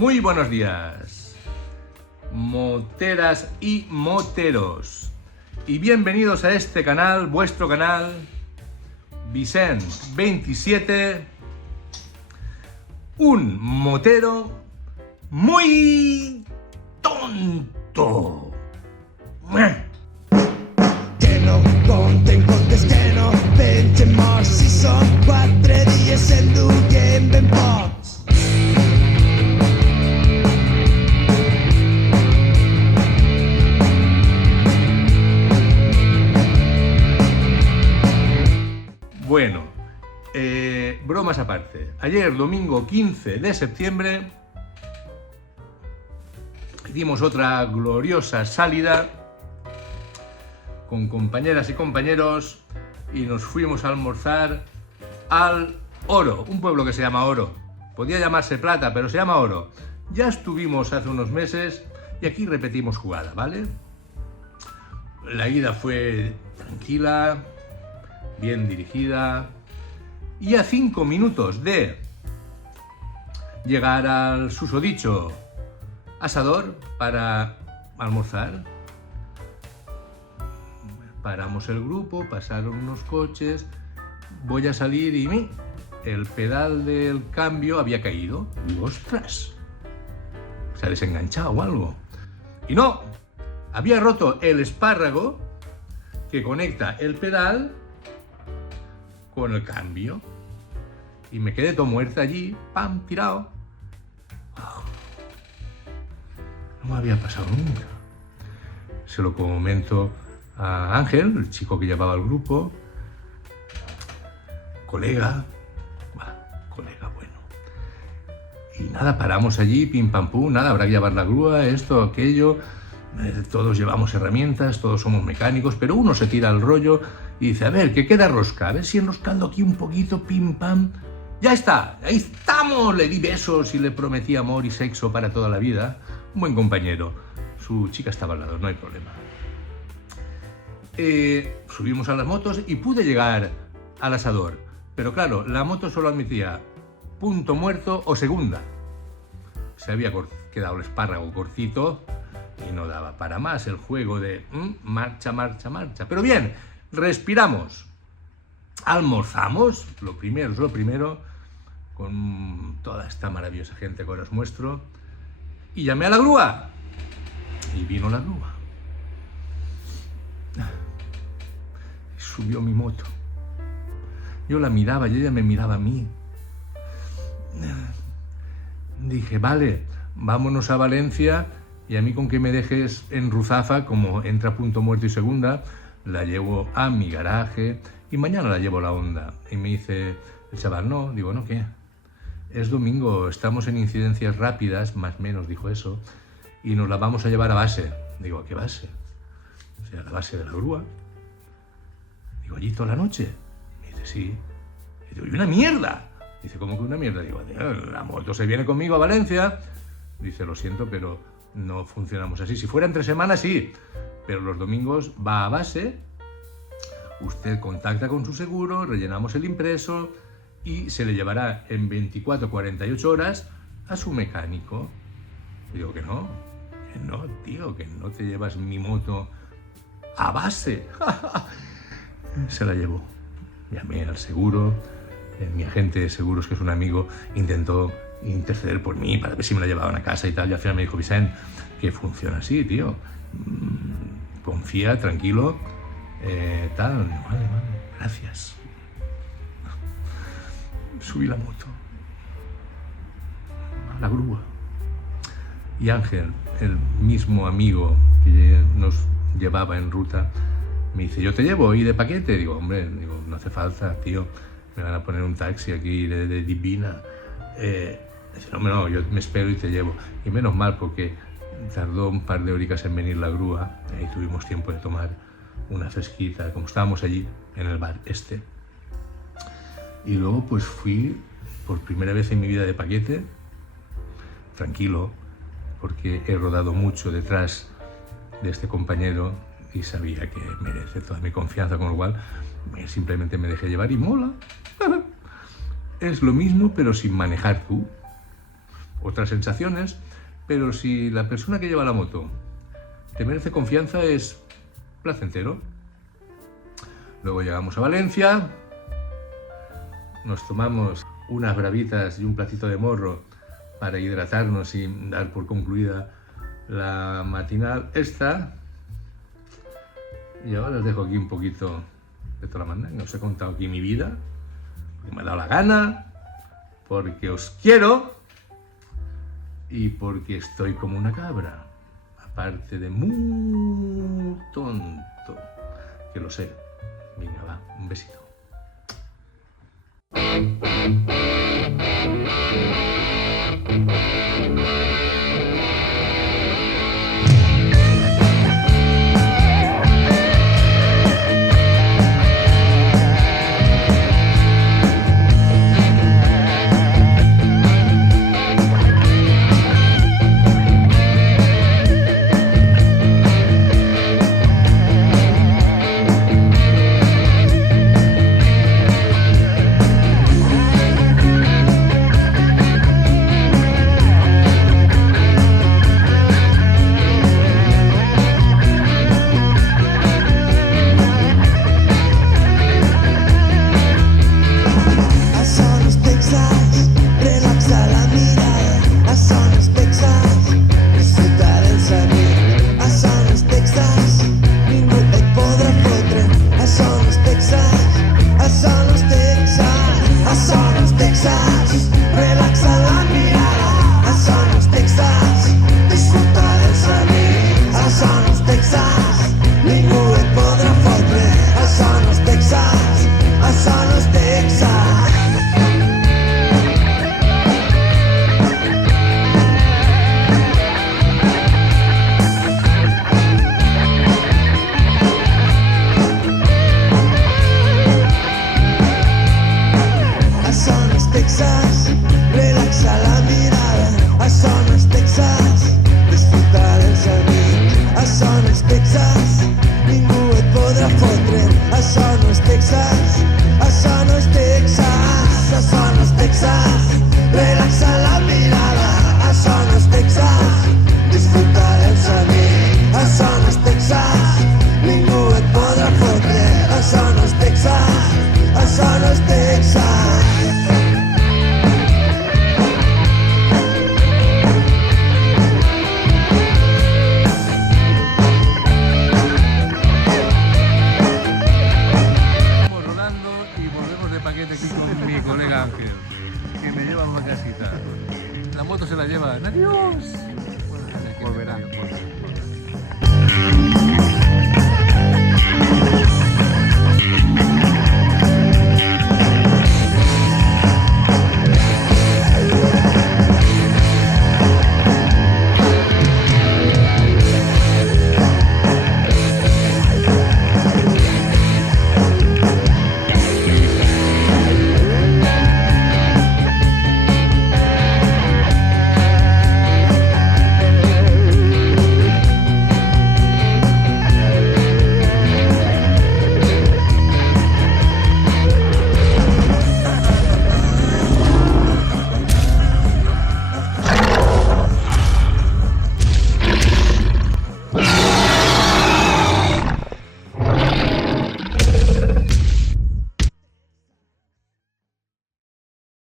Muy buenos días, moteras y moteros, y bienvenidos a este canal, vuestro canal, Vicent 27, un motero muy tonto. Que no contes que no pensemos si son 4 dies en duguem ben pocs. Bueno, bromas aparte. Ayer, domingo 15 de septiembre, hicimos otra gloriosa salida con compañeras y compañeros y nos fuimos a almorzar al Oro, un pueblo que se llama Oro. Podía llamarse Plata, pero se llama Oro. Ya estuvimos hace unos meses y aquí repetimos jugada, ¿vale? La ida fue tranquila, bien dirigida, y a 5 minutos de llegar al susodicho asador para almorzar, paramos el grupo, pasaron unos coches, voy a salir y el pedal del cambio había caído. Digo, ¡ostras! Se ha desenganchado o algo. Y no, había roto el espárrago que conecta el pedal con el cambio. Y me quedé todo muerto allí, ¡pam!, tirado. Oh, no me había pasado nunca. Se lo comento a Ángel, el chico que llevaba el grupo, colega bueno. Y nada, paramos allí, pim pam pum, nada, habrá que llevar la grúa, esto, aquello. Todos llevamos herramientas, todos somos mecánicos, pero uno se tira al rollo y dice, a ver, que queda rosca, a ver si enroscando aquí un poquito, pim pam. ¡Ya está! ¡Ahí estamos! Le di besos y le prometí amor y sexo para toda la vida. Un buen compañero. Su chica estaba al lado, no hay problema. Subimos a las motos y pude llegar al asador. Pero claro, la moto solo admitía punto muerto o segunda. Se había quedado el espárrago cortito y no daba para más el juego de marcha, marcha, marcha. Pero bien, respiramos. Almorzamos, lo primero es lo primero, con toda esta maravillosa gente que ahora os muestro, y llamé a la grúa, y vino la grúa. Subió mi moto. Yo la miraba y ella me miraba a mí. Dije, vale, vámonos a Valencia, y a mí con que me dejes en Ruzafa, como entra punto muerto y segunda, la llevo a mi garaje, y mañana la llevo a la Honda. Y me dice el chaval, no, digo, ¿no qué? Es domingo, estamos en incidencias rápidas, más o menos dijo eso, y nos la vamos a llevar a base. Digo, ¿a qué base? O sea, a la base de la grúa. Digo, ¿allí toda la noche? Me dice, sí. Y digo, ¿y una mierda? Dice, ¿cómo que una mierda? Digo, la moto se viene conmigo a Valencia. Dice, lo siento, pero no funcionamos así. Si fuera entre semanas, sí, pero los domingos va a base. Usted contacta con su seguro, rellenamos el impreso y se le llevará en 24-48 horas a su mecánico. Digo que no, tío, que no te llevas mi moto a base. Se la llevó. Llamé al seguro, mi agente de seguros, que es un amigo, intentó interceder por mí para ver si me la llevaban a casa y tal, y al final me dijo, Vicent, que funciona así, tío. Confía, tranquilo. Tal, vale, gracias. Subí la moto a la grúa y Ángel, el mismo amigo que nos llevaba en ruta, me dice, yo te llevo y de paquete. Digo, hombre, no hace falta, tío, me van a poner un taxi aquí de Divina. Dice, no, yo me espero y te llevo. Y menos mal, porque tardó un par de horitas en venir la grúa y tuvimos tiempo de tomar una fresquita, como estábamos allí en el bar este. Y luego pues fui por primera vez en mi vida de paquete, tranquilo, porque he rodado mucho detrás de este compañero y sabía que merece toda mi confianza, con lo cual simplemente me dejé llevar y mola. Es lo mismo, pero sin manejar tú. otras sensaciones, pero si la persona que lleva la moto te merece confianza, es placentero. Luego llegamos a Valencia, nos tomamos unas bravitas y un platito de morro para hidratarnos y dar por concluida la matinal esta. Y ahora os dejo aquí un poquito de toda la mandanga. Os he contado aquí mi vida, porque me ha dado la gana, porque os quiero y porque estoy como una cabra, aparte de muy tonto, que lo sé. Venga, va, un besito. Que me llevan a casita. La moto se la llevan. ¡Adiós! Bueno, Volverá.